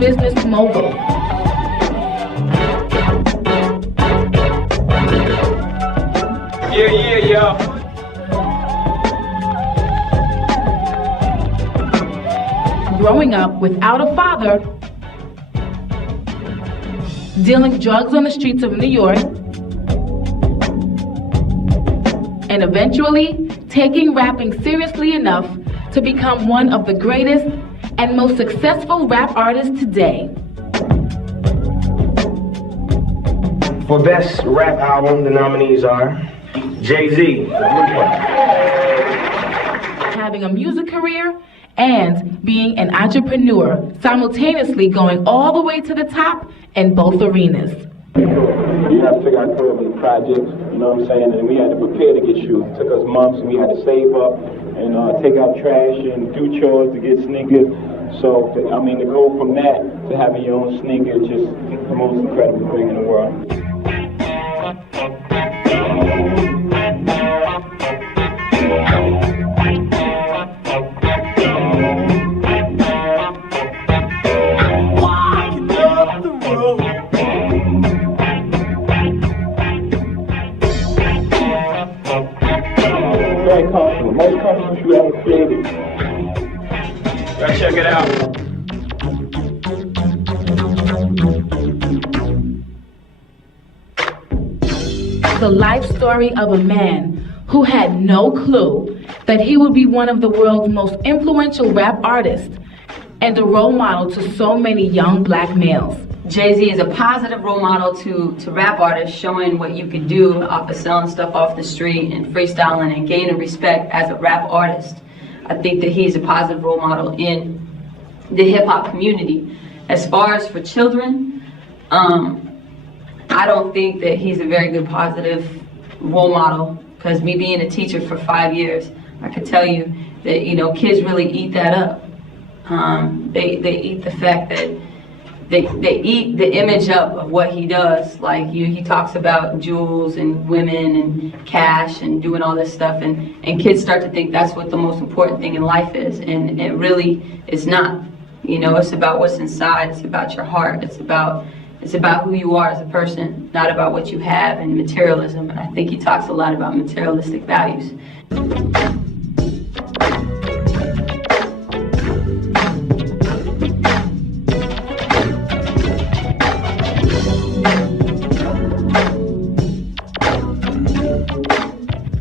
business mogul. Yeah. Growing up without a father, dealing drugs on the streets of New York, and eventually taking rapping seriously enough to become one of the greatest and most successful rap artists today. For Best Rap Album, the nominees are Jay-Z, having a music career and being an entrepreneur, simultaneously going all the way to the top in both arenas. You have to figure out curve in the projects, you know what I'm saying? And we had to prepare to get shoes. It took us months, and we had to save up and take out trash and do chores to get sneakers. So, to go from that to having your own sneaker is just the most incredible thing in the world. Very comfortable. Most comfortable you ever created. Gotta check it out. The life story of a man who had no clue that he would be one of the world's most influential rap artists and a role model to so many young black males. Jay-Z is a positive role model to rap artists, showing what you can do off of selling stuff off the street and freestyling and gaining respect as a rap artist. I think that he's a positive role model in the hip-hop community. As far as for children, I don't think that he's a very good positive role model, because me being a teacher for 5 years, I could tell you that, kids really eat that up. They eat the fact that they eat the image up of what he does. Like he talks about jewels and women and cash and doing all this stuff, and kids start to think that's what the most important thing in life is, and it really is not. It's about what's inside. It's about your heart. It's about who you are as a person, not about what you have and materialism. And I think he talks a lot about materialistic values.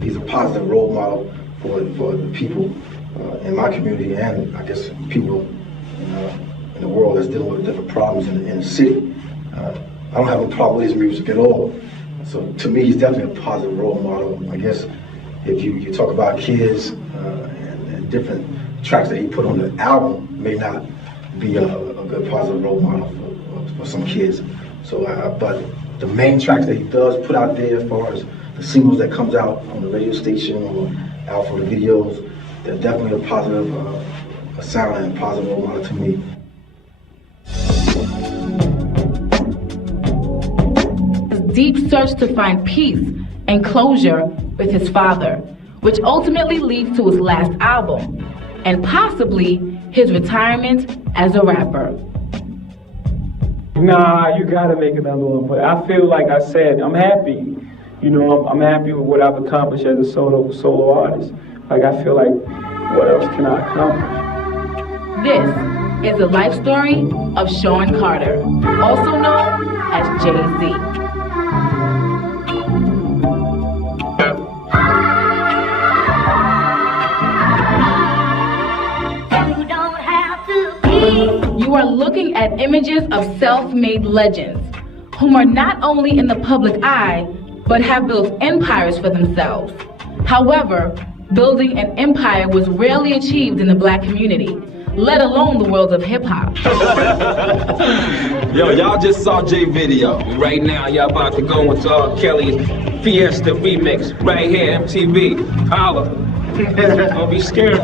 He's a positive role model for the people in my community, and I guess people in the world that's dealing with different problems in the city. I don't have a problem with his music at all. So to me, he's definitely a positive role model. I guess if you talk about kids and different tracks that he put on the album may not be a good positive role model for some kids. So, but the main tracks that he does put out there, as far as the singles that comes out on the radio station or out for the videos, they're definitely a positive a sound and a positive role model to me. Deep search to find peace and closure with his father, which ultimately leads to his last album, and possibly his retirement as a rapper. Nah, you gotta make another one. But I feel like I said, I'm happy. I'm happy with what I've accomplished as a solo artist. Like, I feel like, what else can I accomplish? This is the life story of Sean Carter, also known as Jay-Z. You are looking at images of self-made legends whom are not only in the public eye, but have built empires for themselves. However, building an empire was rarely achieved in the black community, let alone the world of hip-hop. Yo, y'all just saw Jay video. Right now, y'all about to go into R. Kelly's Fiesta remix right here, MTV. Holla. Don't be scared.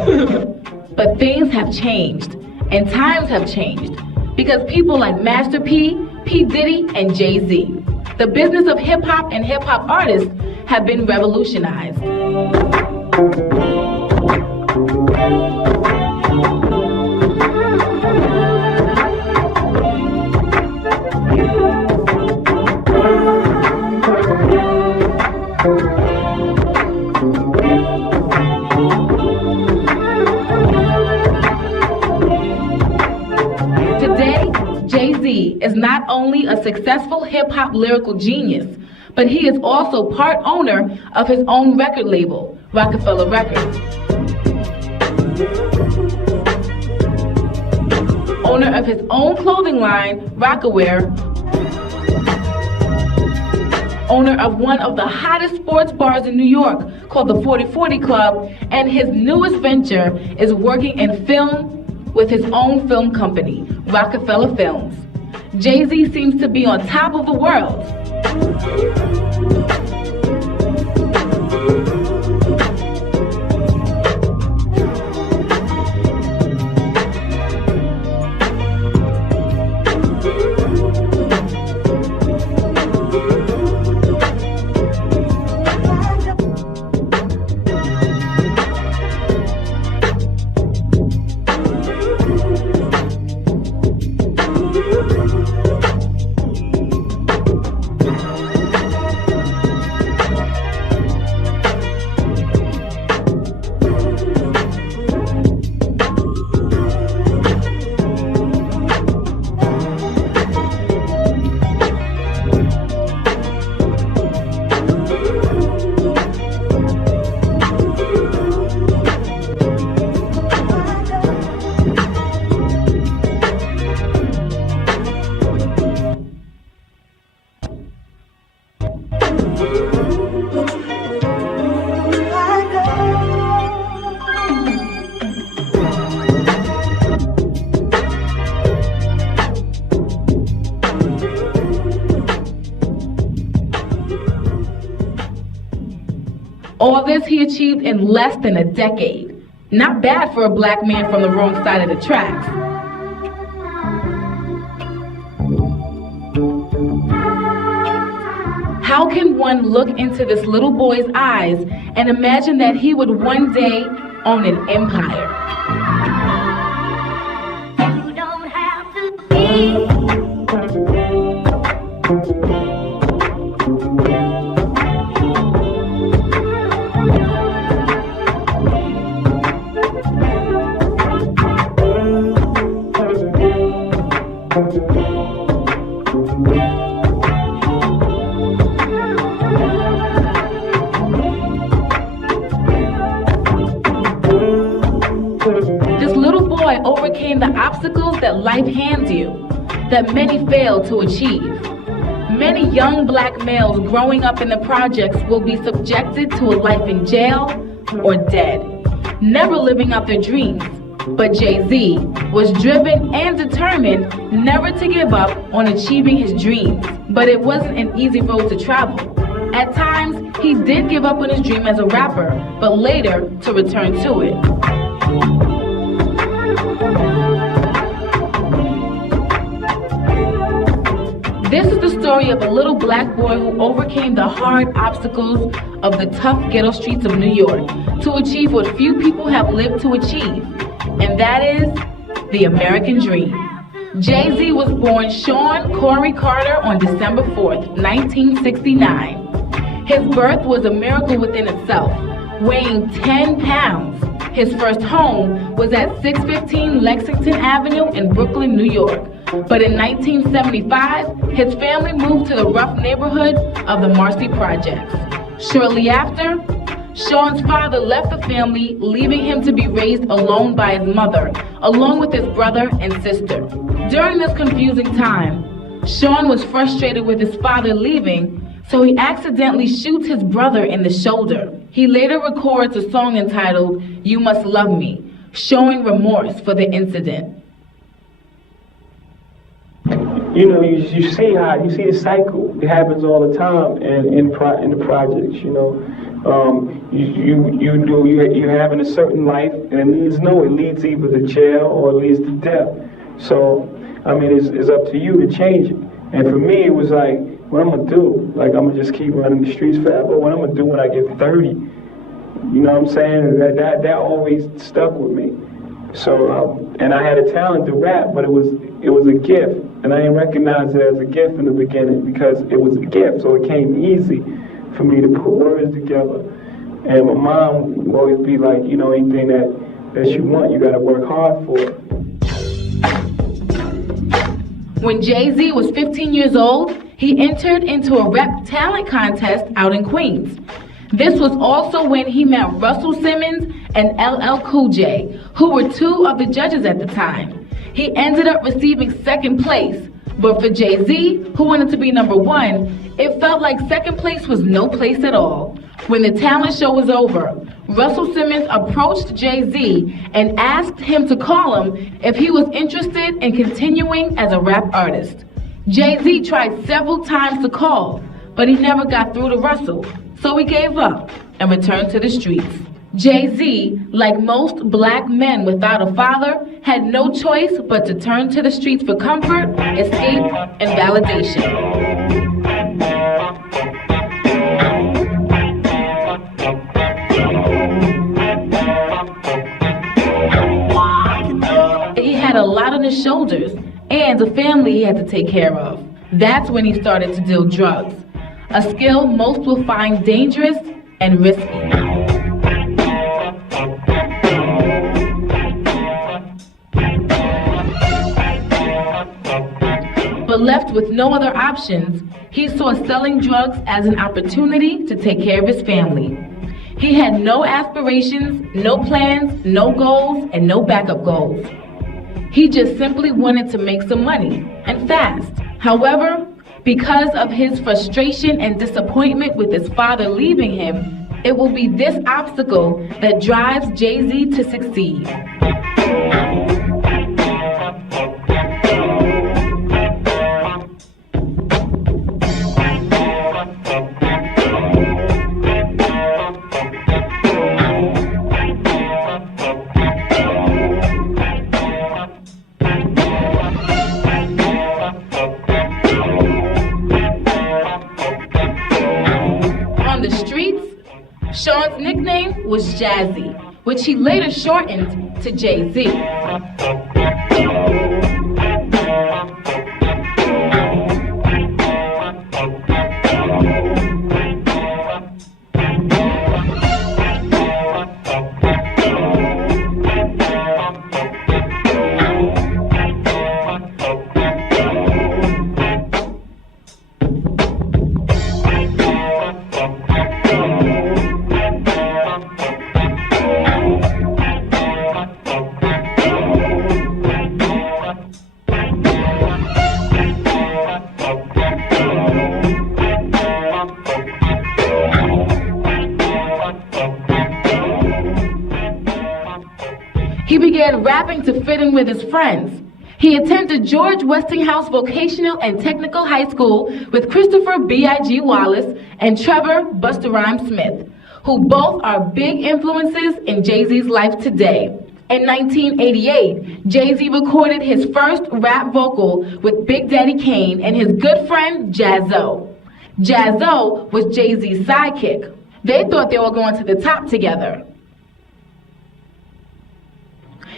But things have changed, and times have changed, because people like Master P, P. Diddy, and Jay-Z. The business of hip-hop and hip-hop artists have been revolutionized. Jay-Z is not only a successful hip-hop lyrical genius, but he is also part owner of his own record label, Roc-A-Fella Records. Owner of his own clothing line, Roc-A-Wear. Owner of one of the hottest sports bars in New York called the 4040 Club, and his newest venture is working in film with his own film company, Roc-A-Fella Films. Jay-Z seems to be on top of the world. All this he achieved in less than a decade. Not bad for a black man from the wrong side of the tracks. How can one look into this little boy's eyes and imagine that he would one day own an empire? You don't have to be. Overcame the obstacles that life hands you, that many fail to achieve. Many young black males growing up in the projects will be subjected to a life in jail or dead, never living out their dreams. But Jay-Z was driven and determined never to give up on achieving his dreams. But it wasn't an easy road to travel. At times, he did give up on his dream as a rapper, but later to return to it. This is the story of a little black boy who overcame the hard obstacles of the tough ghetto streets of New York to achieve what few people have lived to achieve, and that is the American dream. Jay-Z was born Sean Corey Carter on December 4th, 1969. His birth was a miracle within itself, weighing 10 pounds. His first home was at 615 Lexington Avenue in Brooklyn, New York. But in 1975, his family moved to the rough neighborhood of the Marcy Projects. Shortly after, Sean's father left the family, leaving him to be raised alone by his mother, along with his brother and sister. During this confusing time, Sean was frustrated with his father leaving, so he accidentally shoots his brother in the shoulder. He later records a song entitled "You Must Love Me," showing remorse for the incident. You know, you see the cycle. It happens all the time in the projects. You know, you're having a certain life, and it leads either to jail or it leads to death. So, I mean, it's up to you to change it. And for me, it was like, what I'm gonna do? Like, I'm gonna just keep running the streets forever. What I'm gonna do when I get 30? You know what I'm saying? That always stuck with me. So, and I had a talent to rap, but it was a gift, and I didn't recognize it as a gift in the beginning because it was a gift, so it came easy for me to put words together. And my mom would always be like, you know, anything that you want, you gotta work hard for it. When Jay-Z was 15 years old, he entered into a rap talent contest out in Queens. This was also when he met Russell Simmons and LL Cool J, who were two of the judges at the time. He ended up receiving second place, but for Jay-Z, who wanted to be number one, it felt like second place was no place at all. When the talent show was over, Russell Simmons approached Jay-Z and asked him to call him if he was interested in continuing as a rap artist. Jay-Z tried several times to call, but he never got through to Russell, so he gave up and returned to the streets. Jay-Z, like most black men without a father, had no choice but to turn to the streets for comfort, escape, and validation. He had a lot on his shoulders and a family he had to take care of. That's when he started to deal drugs, a skill most will find dangerous and risky. But left with no other options, he saw selling drugs as an opportunity to take care of his family. He had no aspirations, no plans, no goals, and no backup goals. He just simply wanted to make some money, and fast. However, because of his frustration and disappointment with his father leaving him, it will be this obstacle that drives Jay-Z to succeed. Sean's nickname was Jazzy, which he later shortened to Jay-Z. He began rapping to fit in with his friends. He attended George Westinghouse Vocational and Technical High School with Christopher B.I.G. Wallace and Trevor Busta Rhymes Smith, who both are big influences in Jay-Z's life today. In 1988, Jay-Z recorded his first rap vocal with Big Daddy Kane and his good friend Jaz-O. Jaz-O was Jay-Z's sidekick. They thought they were going to the top together.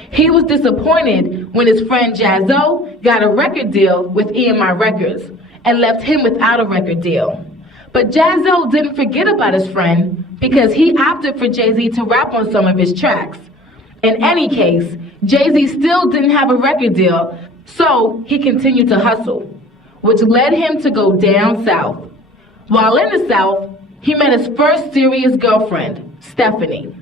He was disappointed when his friend Jaz-O got a record deal with EMI Records and left him without a record deal. But Jaz-O didn't forget about his friend because he opted for Jay-Z to rap on some of his tracks. In any case, Jay-Z still didn't have a record deal, so he continued to hustle, which led him to go down south. While in the South, he met his first serious girlfriend, Stephanie.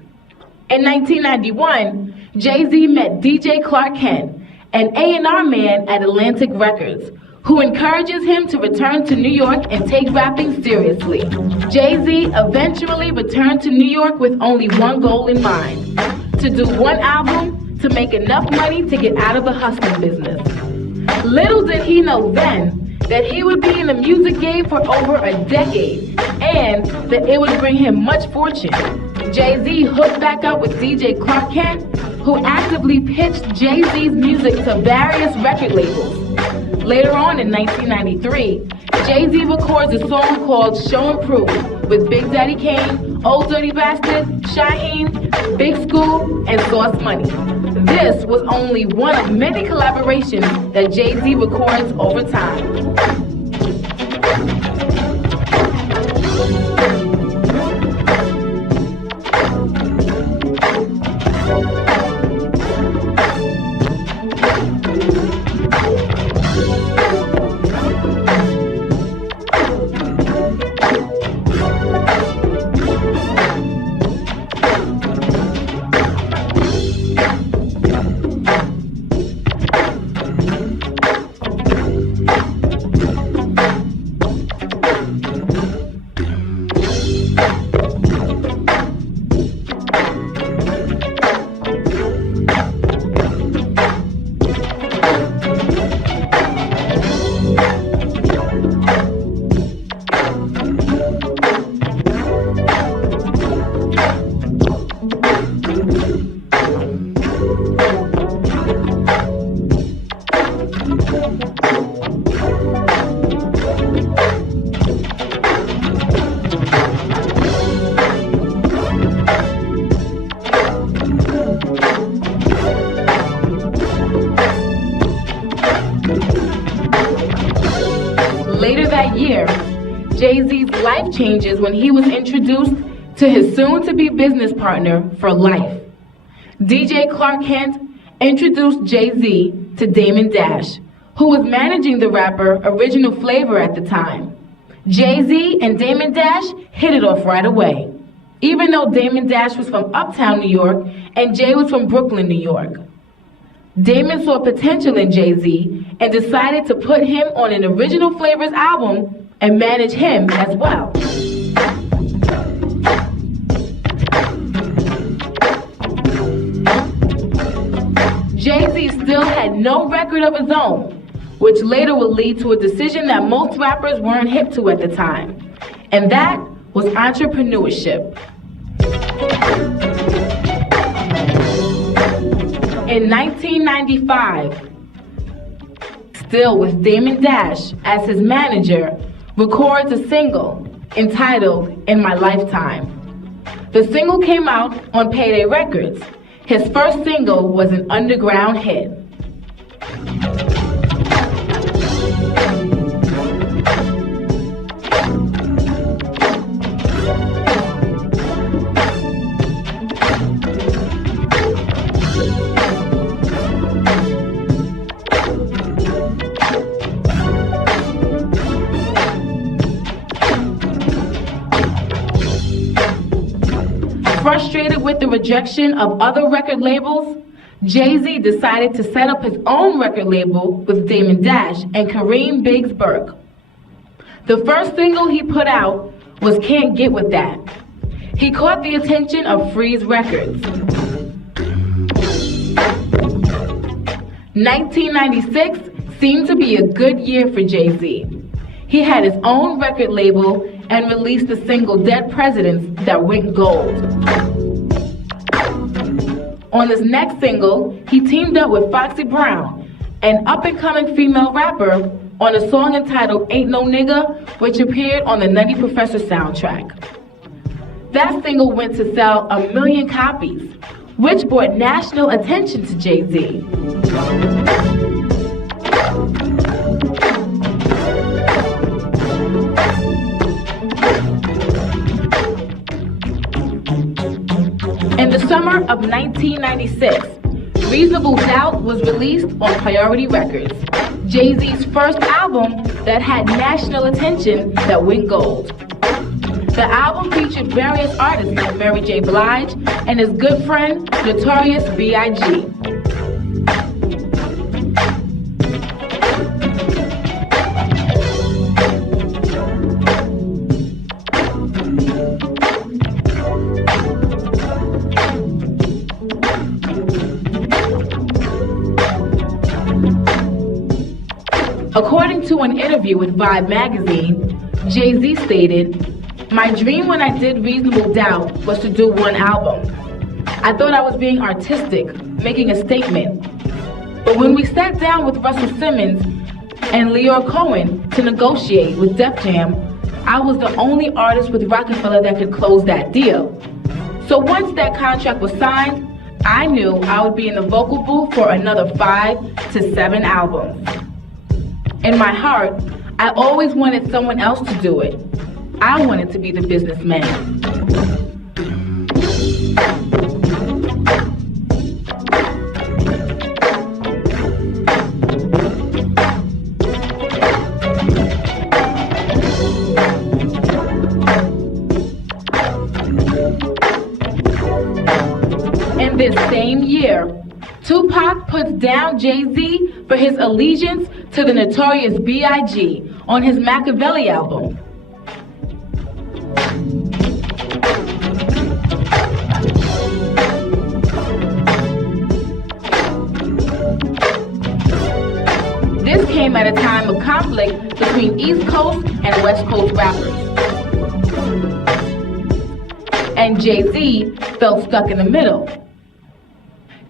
In 1991, Jay-Z met DJ Clark Kent, an A&R man at Atlantic Records, who encourages him to return to New York and take rapping seriously. Jay-Z eventually returned to New York with only one goal in mind: to do one album to make enough money to get out of the hustling business. Little did he know then that he would be in the music game for over a decade and that it would bring him much fortune. Jay-Z hooked back up with DJ Clark Kent, who actively pitched Jay-Z's music to various record labels. Later on in 1993, Jay-Z records a song called Show and Prove with Big Daddy Kane, Old Dirty Bastard, Shyheim, Big School, and Sauce Money. This was only one of many collaborations that Jay-Z records over time. that year, Jay-Z's life changes when he was introduced to his soon-to-be business partner for life. DJ Clark Kent introduced Jay-Z to Damon Dash, who was managing the rapper Original Flavor at the time. Jay-Z and Damon Dash hit it off right away, even though Damon Dash was from Uptown New York and Jay was from Brooklyn, New York. Damon saw potential in Jay-Z and decided to put him on an Original Flavors album and manage him as well. Jay-Z still had no record of his own, which later would lead to a decision that most rappers weren't hip to at the time, and that was entrepreneurship. In 1995, still with Damon Dash as his manager, records a single entitled In My Lifetime. The single came out on Payday Records. His first single was an underground hit. Frustrated with the rejection of other record labels, Jay-Z decided to set up his own record label with Damon Dash and Kareem Biggs Burke. The first single he put out was Can't Get With That. He caught the attention of Freeze Records. 1996 seemed to be a good year for Jay-Z. He had his own record label and released the single Dead Presidents that went gold. On this next single, he teamed up with Foxy Brown, an up-and-coming female rapper, on a song entitled Ain't No Nigga, which appeared on the Nutty Professor soundtrack. That single went to sell 1 million copies, which brought national attention to Jay-Z. In the summer of 1996, Reasonable Doubt was released on Priority Records, Jay-Z's first album that had national attention that went gold. The album featured various artists like Mary J. Blige and his good friend, Notorious B.I.G. According to an interview with Vibe magazine, Jay-Z stated, "My dream when I did Reasonable Doubt was to do one album. I thought I was being artistic, making a statement. But when we sat down with Russell Simmons and Leor Cohen to negotiate with Def Jam, I was the only artist with Roc-A-Fella that could close that deal. So once that contract was signed, I knew I would be in the vocal booth for another 5 to 7 albums. In my heart, I always wanted someone else to do it. I wanted to be the businessman." In this same year, Tupac puts down Jay-Z for his allegiance to the Notorious B.I.G. on his Machiavelli album. This came at a time of conflict between East Coast and West Coast rappers. And Jay-Z felt stuck in the middle.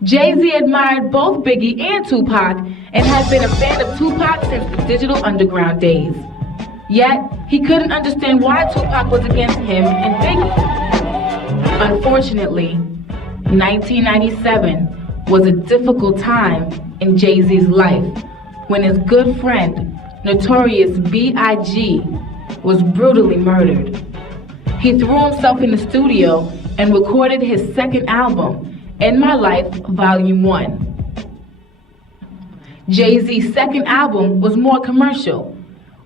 Jay-Z admired both Biggie and Tupac and had been a fan of Tupac since the Digital Underground days. Yet, he couldn't understand why Tupac was against him and Biggie. Unfortunately, 1997 was a difficult time in Jay-Z's life when his good friend, Notorious B.I.G., was brutally murdered. He threw himself in the studio and recorded his second album, In My Life, Volume 1. Jay-Z's second album was more commercial,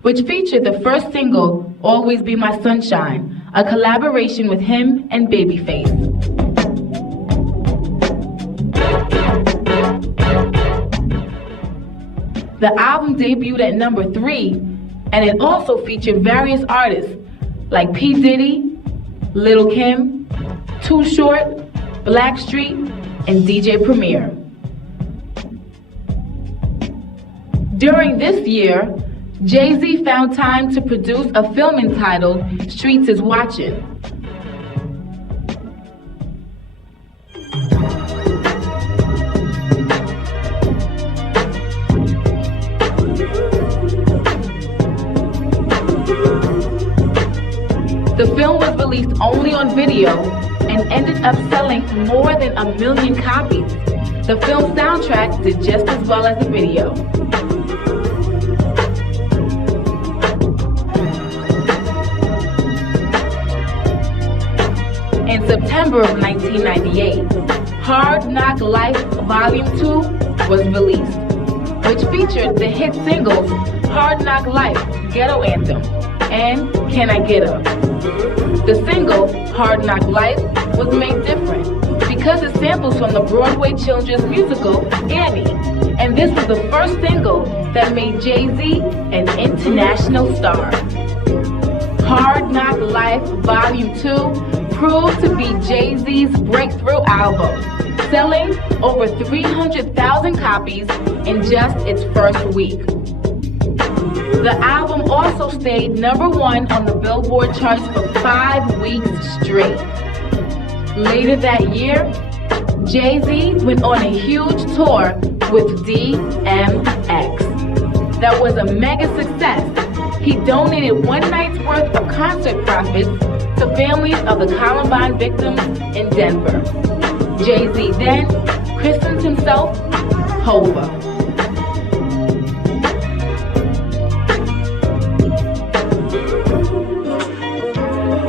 which featured the first single, Always Be My Sunshine, a collaboration with him and Babyface. The album debuted at number 3, and it also featured various artists like P. Diddy, Lil' Kim, Too Short, Blackstreet, and DJ Premier. During this year, Jay-Z found time to produce a film entitled Streets Is Watching. The film was released only on video and ended up selling more than 1 million copies. The film soundtrack did just as well as the video. In September of 1998, Hard Knock Life Volume 2 was released, which featured the hit singles Hard Knock Life, Ghetto Anthem, and Can I Get Up? The single, Hard Knock Life, was made different because it samples from the Broadway children's musical, Annie, and this was the first single that made Jay-Z an international star. Hard Knock Life Volume 2 proved to be Jay-Z's breakthrough album, selling over 300,000 copies in just its first week. The album also stayed number 1 on the Billboard charts for 5 weeks straight. Later that year, Jay-Z went on a huge tour with DMX. That was a mega success. He donated one night's worth of concert profits to families of the Columbine victims in Denver. Jay-Z then christened himself Hova.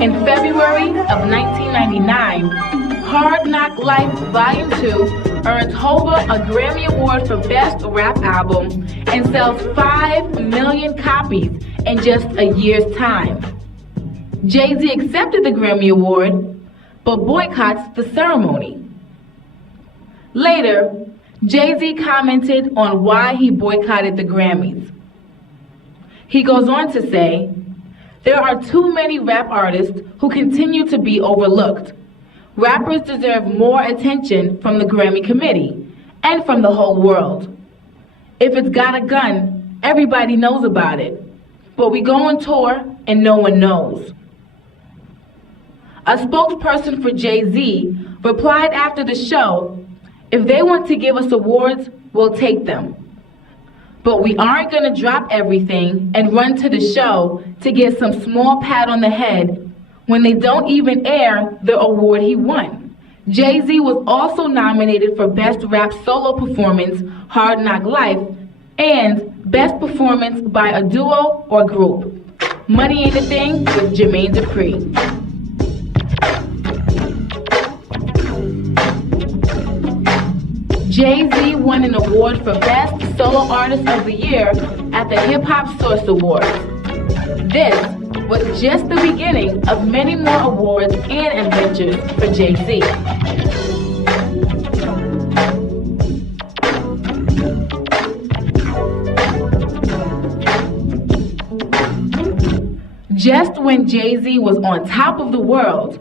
In February of 1999, Hard Knock Life Volume 2 earned Hova a Grammy Award for Best Rap Album and sells 5 million copies in just a year's time. Jay-Z accepted the Grammy Award, but boycotts the ceremony. Later, Jay-Z commented on why he boycotted the Grammys. He goes on to say, "There are too many rap artists who continue to be overlooked. Rappers deserve more attention from the Grammy committee and from the whole world. If it's got a gun, everybody knows about it. But we go on tour and no one knows." A spokesperson for Jay-Z replied after the show, "If they want to give us awards, we'll take them. But we aren't going to drop everything and run to the show to get some small pat on the head when they don't even air the award he won." Jay-Z was also nominated for Best Rap Solo Performance, Hard Knock Life, and Best Performance by a Duo or Group, Money Ain't a Thing with Jermaine Dupri. Jay-Z won an award for Best Solo Artist of the Year at the Hip Hop Source Awards. This was just the beginning of many more awards and adventures for Jay-Z. Just when Jay-Z was on top of the world,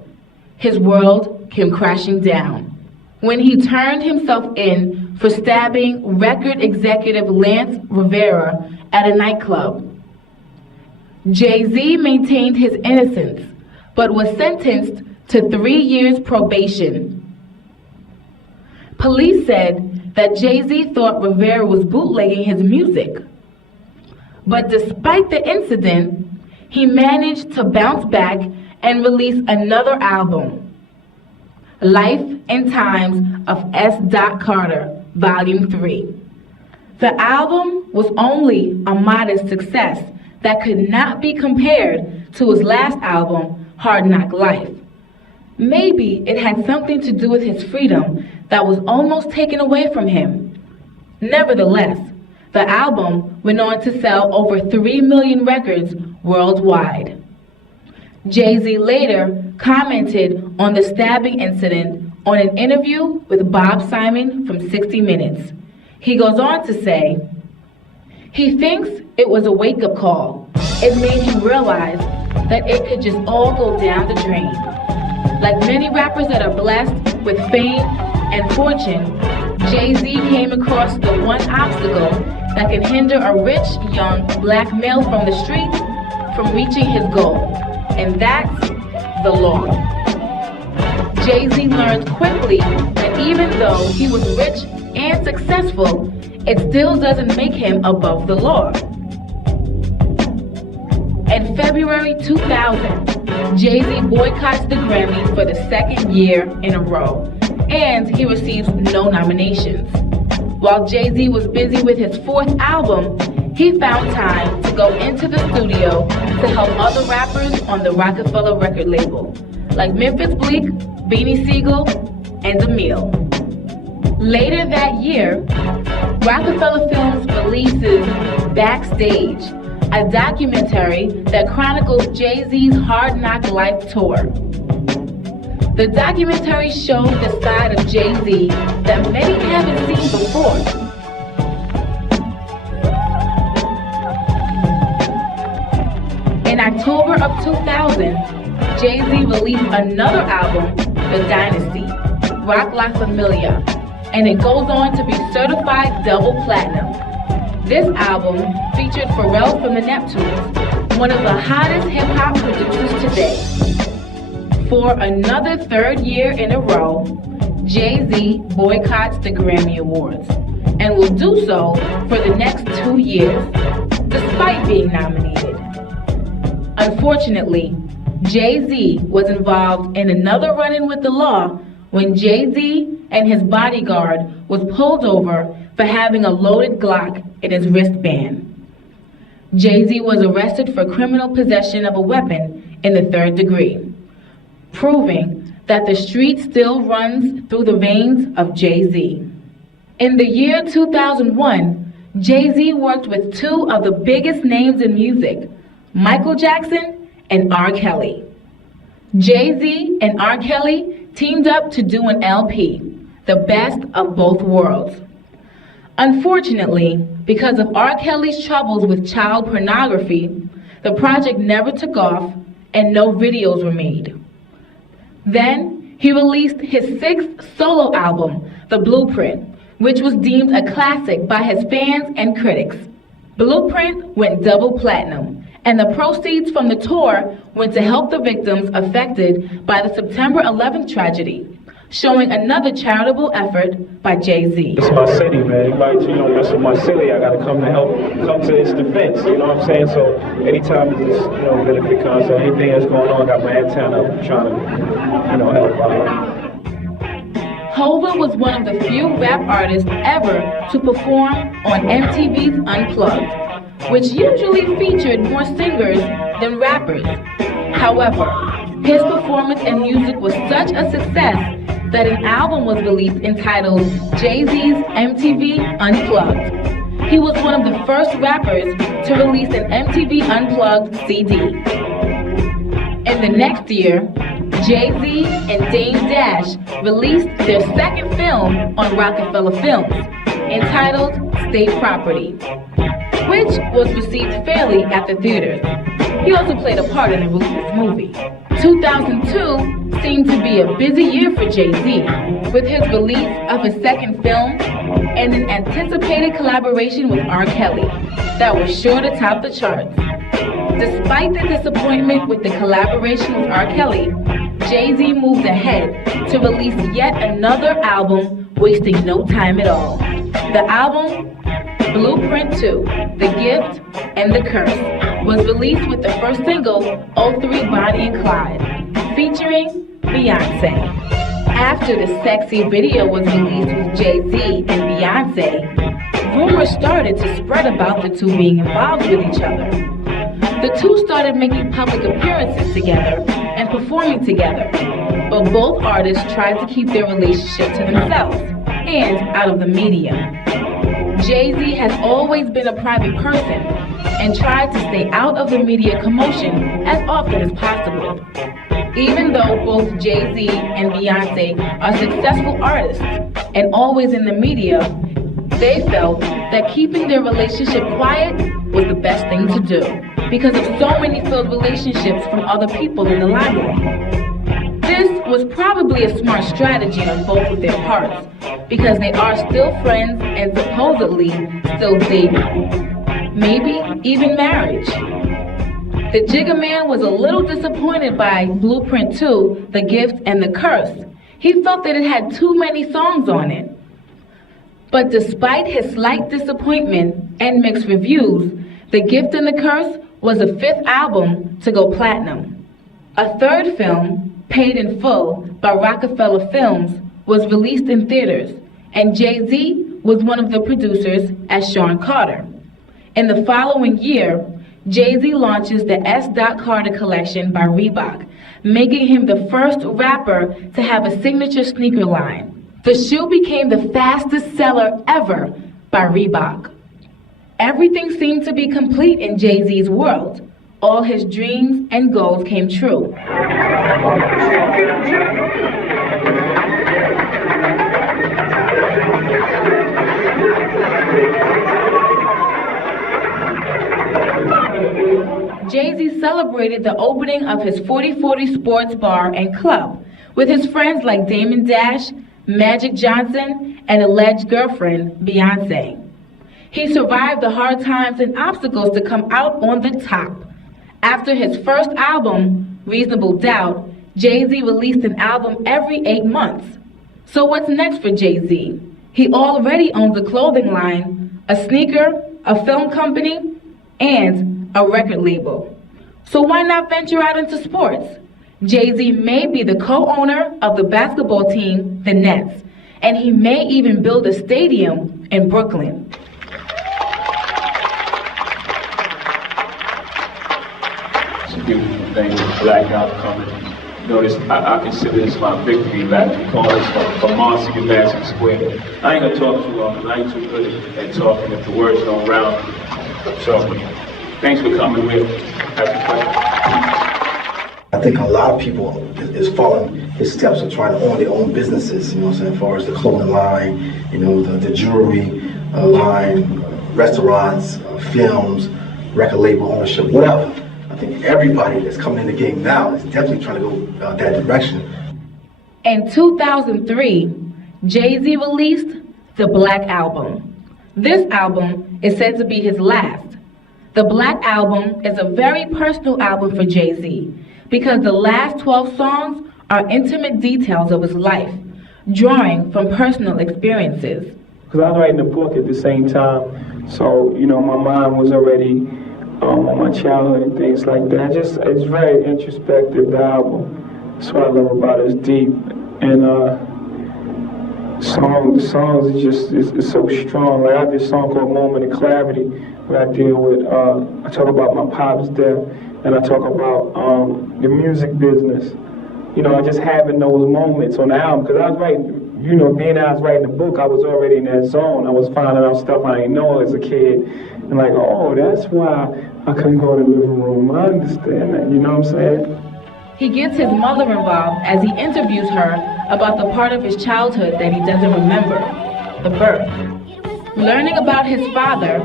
his world came crashing down when he turned himself in for stabbing record executive Lance Rivera at a nightclub. Jay-Z maintained his innocence, but was sentenced to 3 years probation. Police said that Jay-Z thought Rivera was bootlegging his music. But despite the incident, he managed to bounce back and release another album, Life and Times of S. Carter, Volume 3. The album was only a modest success that could not be compared to his last album, Hard Knock Life. Maybe it had something to do with his freedom that was almost taken away from him. Nevertheless, the album went on to sell over 3 million records worldwide. Jay-Z later commented on the stabbing incident on an interview with Bob Simon from 60 Minutes. He goes on to say, he thinks it was a wake-up call. It made him realize that it could just all go down the drain. Like many rappers that are blessed with fame and fortune, Jay-Z came across the one obstacle that can hinder a rich, young black male from the streets from reaching his goal, and that's the law. Jay-Z learned quickly that even though he was rich and successful, it still doesn't make him above the law. In February 2000, Jay-Z boycotts the Grammy for the second year in a row, and he receives no nominations. While Jay-Z was busy with his fourth album, he found time to go into the studio to help other rappers on the Roc-A-Fella record label, like Memphis Bleek, Beanie Siegel, and Emil. Later that year, Roc-A-Fella Films releases Backstage, a documentary that chronicles Jay-Z's Hard Knock Life tour. The documentary shows the side of Jay-Z that many haven't seen before. In October of 2000, Jay-Z released another album, The Dynasty, Roc La Familia, and it goes on to be certified double platinum. This album featured Pharrell from the Neptunes, one of the hottest hip-hop producers today. For another third year in a row, Jay-Z boycotts the Grammy Awards and will do so for the next 2 years, despite being nominated. Unfortunately, Jay-Z was involved in another run-in with the law when Jay-Z and his bodyguard was pulled over for having a loaded Glock in his wristband. Jay-Z was arrested for criminal possession of a weapon in the 3rd degree, proving that the street still runs through the veins of Jay-Z. In the year 2001, Jay-Z worked with 2 of the biggest names in music, Michael Jackson and R. Kelly. Jay-Z and R. Kelly teamed up to do an LP, The Best of Both Worlds. Unfortunately, because of R. Kelly's troubles with child pornography, the project never took off and no videos were made. Then, he released his 6th solo album, The Blueprint, which was deemed a classic by his fans and critics. Blueprint went double platinum, and the proceeds from the tour went to help the victims affected by the September 11th tragedy, showing another charitable effort by Jay-Z. It's my city, man. Anybody, mess with my city, I gotta come to its defense, you know what I'm saying? So anytime there's, benefit concert, anything that's going on, I got my antenna up trying to, help out. Hova was one of the few rap artists ever to perform on MTV's Unplugged, which usually featured more singers than rappers. However, his performance and music was such a success that an album was released entitled Jay-Z's MTV Unplugged. He was one of the first rappers to release an MTV Unplugged CD. In the next year, Jay-Z and Dame Dash released their second film on Roc-A-Fella Films, entitled State Property, which was received fairly at the theaters. He also played a part in the Ruthless movie. 2002 seemed to be a busy year for Jay-Z, with his release of his second film and an anticipated collaboration with R. Kelly that was sure to top the charts. Despite the disappointment with the collaboration with R. Kelly, Jay-Z moved ahead to release yet another album, wasting no time at all. The album, Blueprint 2, The Gift and the Curse, was released with the first single, 03 Bonnie and Clyde, featuring Beyonce. After the sexy video was released with Jay-Z and Beyonce, rumors started to spread about the two being involved with each other. The two started making public appearances together and performing together, but both artists tried to keep their relationship to themselves and out of the media. Jay-Z has always been a private person and tried to stay out of the media commotion as often as possible. Even though both Jay-Z and Beyonce are successful artists and always in the media, they felt that keeping their relationship quiet was the best thing to do because of so many failed relationships from other people in the limelight. This was probably a smart strategy on both of their parts because they are still friends and supposedly still dating. Maybe even marriage. The Jigga Man was a little disappointed by Blueprint 2, The Gift and the Curse. He felt that it had too many songs on it. But despite his slight disappointment and mixed reviews, The Gift and the Curse was the 5th album to go platinum. A third film, Paid in Full by Roc-A-Fella Films, was released in theaters, and Jay-Z was one of the producers as Sean Carter. In the following year, Jay-Z launches the S. Carter collection by Reebok, making him the first rapper to have a signature sneaker line. The shoe became the fastest seller ever by Reebok. Everything seemed to be complete in Jay-Z's world. All his dreams and goals came true. Jay-Z celebrated the opening of his 4040 Sports Bar and Club with his friends like Damon Dash, Magic Johnson, and alleged girlfriend, Beyonce. He survived the hard times and obstacles to come out on the top. After his first album, Reasonable Doubt, Jay-Z released an album every 8 months. So what's next for Jay-Z? He already owns a clothing line, a sneaker, a film company, and a record label. So why not venture out into sports? Jay-Z may be the co-owner of the basketball team, the Nets, and he may even build a stadium in Brooklyn. It's a beautiful thing with Blackout coming. You know, this, I consider this my victory lap. We call this from Marcy to Madison Square. I ain't gonna talk too long because I ain't too good at talking if the words don't round. So, thanks for coming with. I think a lot of people is following his steps of trying to own their own businesses, you know what I'm saying, as far as the clothing line, you know, the jewelry line, restaurants, films, record label ownership, whatever. I think everybody that's coming in the game now is definitely trying to go that direction. In 2003, Jay-Z released the Black Album. This album is said to be his last. The Black Album is a very personal album for Jay-Z because the last 12 songs are intimate details of his life, drawing from personal experiences. Because I was writing a book at the same time, so, you know, my mind was already on my childhood and things like that. It's very introspective, the album. That's what I love about it, it's deep. And the songs is just, it's so strong. Like I have this song called Moment of Clarity, where I deal with, I talk about my pop's death, and I talk about the music business. You know, just having those moments on the album, because I was writing, you know, being I was writing the book, I was already in that zone. I was finding out stuff I didn't know as a kid, and like, oh, that's why I couldn't go to the living room. I understand that, you know what I'm saying? He gets his mother involved as he interviews her about the part of his childhood that he doesn't remember, the birth. Learning about his father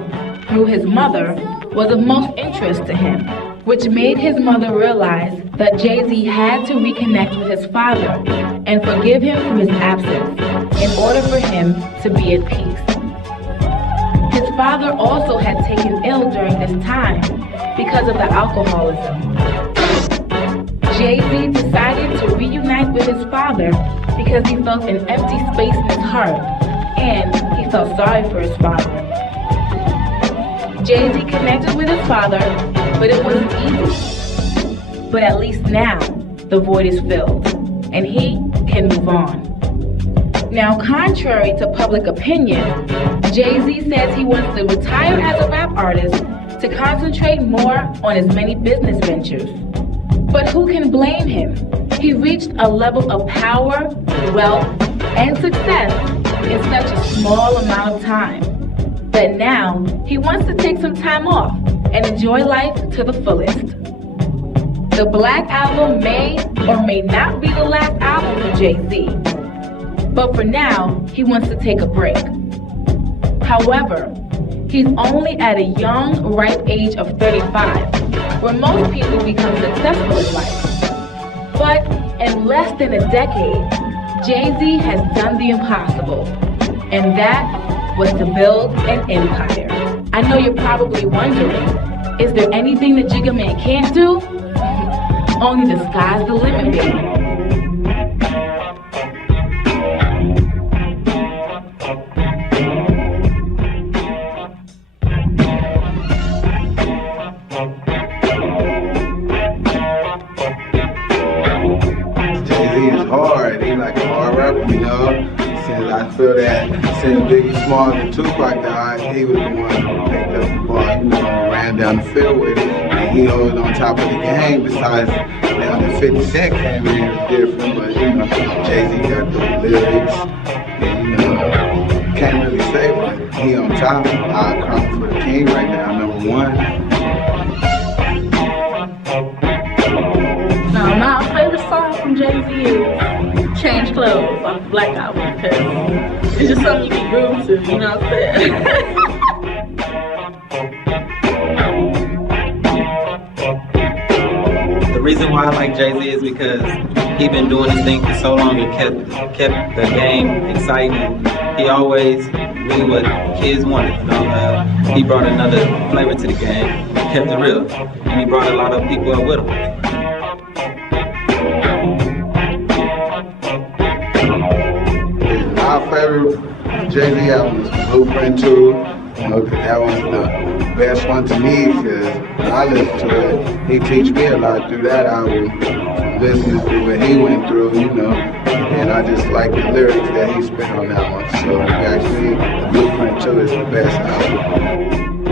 through his mother was of most interest to him, which made his mother realize that Jay-Z had to reconnect with his father and forgive him for his absence in order for him to be at peace. His father also had taken ill during this time because of the alcoholism. Jay-Z decided to reunite with his father because he felt an empty space in his heart and he felt sorry for his father. Jay-Z connected with his father, but it wasn't easy. But at least now, the void is filled, and he can move on. Now, contrary to public opinion, Jay-Z says he wants to retire as a rap artist to concentrate more on his many business ventures. But who can blame him? He reached a level of power, wealth, and success in such a small amount of time that now he wants to take some time off and enjoy life to the fullest. The Black Album may or may not be the last album for Jay-Z, but for now, he wants to take a break. However, he's only at a young, ripe age of 35, where most people become successful in life. But in less than a decade, Jay-Z has done the impossible, and that was to build an empire. I know you're probably wondering, is there anything that Jigga Man can't do? Only the sky's the limit, baby. I feel that since Biggie Smalls and Tupac died, he was the one who picked up the ball, ran down the field with it, and he was on top of the game. Besides, now the 50 Cent came in, it was different, but Jay-Z got the lyrics, and can't really say, but he on top. I'll crown for the king right now, number one. Now, my favorite song from Jay-Z is Change Clothes off the Black Album, because it's just something you can groove to, you know what I'm saying? The reason why I like Jay-Z is because he been doing his thing for so long and kept the game exciting. He always knew what kids wanted, He brought another flavor to the game, kept it real, and he brought a lot of people up with him. My favorite Jay-Z album is Blueprint 2, cause that was the best one to me, cause when I listened to it, he teach me a lot through that album, listening to what he went through, and I just like the lyrics that he spit on that one. So actually, Blueprint 2 is the best album.